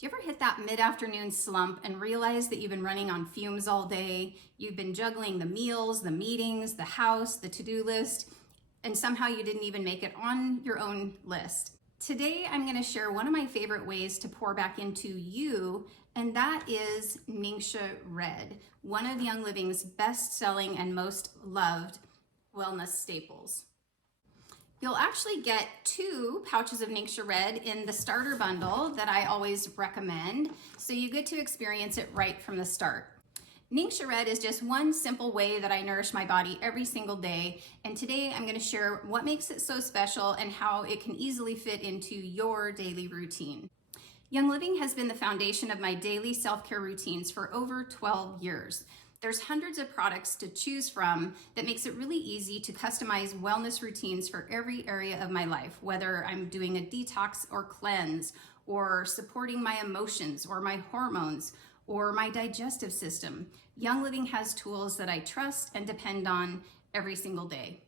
Do you ever hit that mid-afternoon slump and realize that you've been running on fumes all day? You've been juggling the meals, the meetings, the house, the to-do list, and somehow you didn't even make it on your own list. Today, I'm going to share one of my favorite ways to pour back into you, and that is NingXia Red, one of Young Living's best-selling and most loved wellness staples. You'll actually get 2 pouches of NingXia Red in the starter bundle that I always recommend, so you get to experience it right from the start. NingXia Red is just one simple way that I nourish my body every single day, and today I'm going to share what makes it so special and how it can easily fit into your daily routine. Young Living has been the foundation of my daily self-care routines for over 12 years. There's hundreds of products to choose from that makes it really easy to customize wellness routines for every area of my life, whether I'm doing a detox or cleanse, or supporting my emotions or my hormones, or my digestive system. Young Living has tools that I trust and depend on every single day.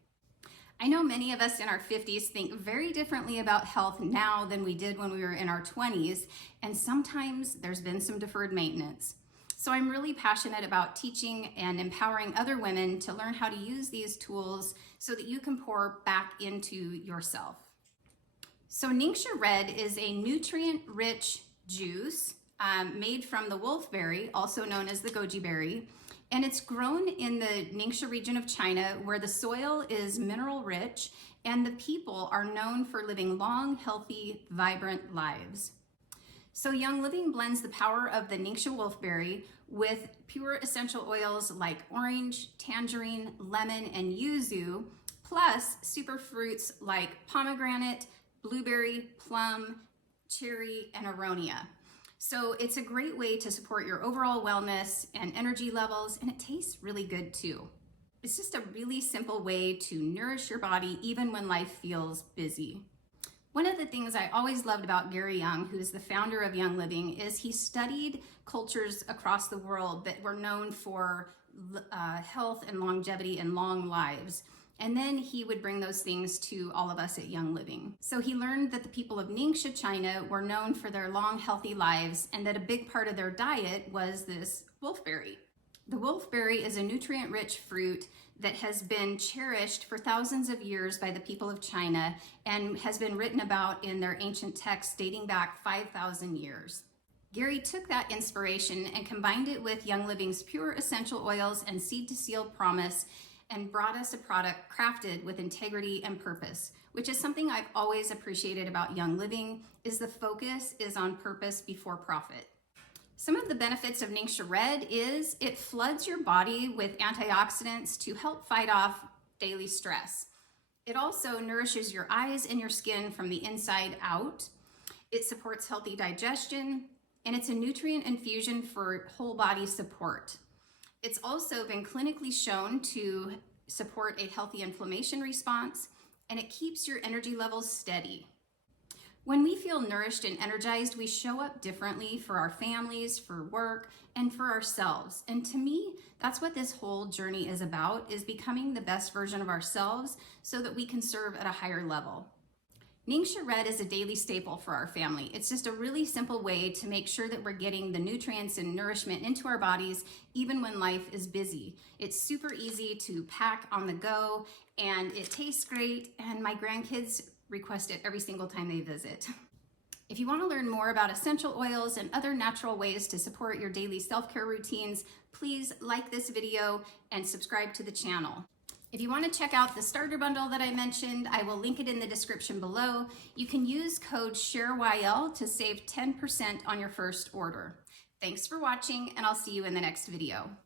I know many of us in our 50s think very differently about health now than we did when we were in our 20s, and sometimes there's been some deferred maintenance. So I'm really passionate about teaching and empowering other women to learn how to use these tools so that you can pour back into yourself. So NingXia Red is a nutrient-rich juice made from the wolfberry, also known as the goji berry, and it's grown in the Ningxia region of China, where the soil is mineral rich and the people are known for living long, healthy, vibrant lives. So Young Living blends the power of the Ningxia wolfberry with pure essential oils like orange, tangerine, lemon, and yuzu, plus superfruits like pomegranate, blueberry, plum, cherry, and aronia. So it's a great way to support your overall wellness and energy levels, and it tastes really good too. It's just a really simple way to nourish your body even when life feels busy. One of the things I always loved about Gary Young, who is the founder of Young Living, is he studied cultures across the world that were known for health and longevity and long lives. And then he would bring those things to all of us at Young Living. So he learned that the people of Ningxia, China were known for their long, healthy lives, and that a big part of their diet was this wolfberry. The wolfberry is a nutrient-rich fruit that has been cherished for thousands of years by the people of China and has been written about in their ancient texts dating back 5,000 years. Gary took that inspiration and combined it with Young Living's pure essential oils and seed-to-seal promise and brought us a product crafted with integrity and purpose, which is something I've always appreciated about Young Living, is the focus is on purpose before profit. Some of the benefits of NingXia Red is it floods your body with antioxidants to help fight off daily stress. It also nourishes your eyes and your skin from the inside out. It supports healthy digestion, and it's a nutrient infusion for whole body support. It's also been clinically shown to support a healthy inflammation response, and it keeps your energy levels steady. When we feel nourished and energized, we show up differently for our families, for work, and for ourselves. And to me, that's what this whole journey is about, is becoming the best version of ourselves so that we can serve at a higher level. NingXia Red is a daily staple for our family. It's just a really simple way to make sure that we're getting the nutrients and nourishment into our bodies even when life is busy. It's super easy to pack on the go, and it tastes great, and my grandkids request it every single time they visit. If you want to learn more about essential oils and other natural ways to support your daily self-care routines, please like this video and subscribe to the channel. If you want to check out the starter bundle that I mentioned, I will link it in the description below. You can use code SHAREYL to save 10% on your first order. Thanks for watching, and I'll see you in the next video.